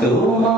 得吗？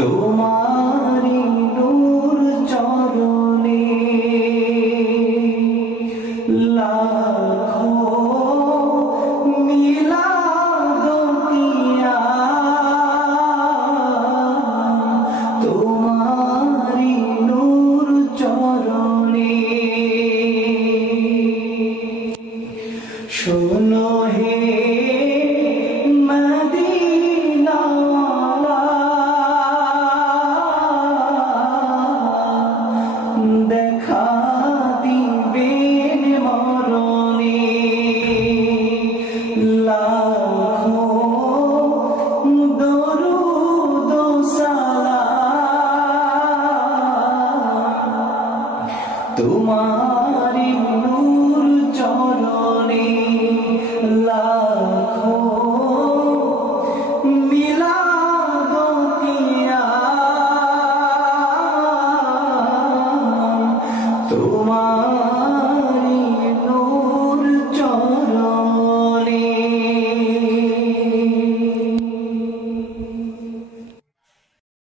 有吗 তোমার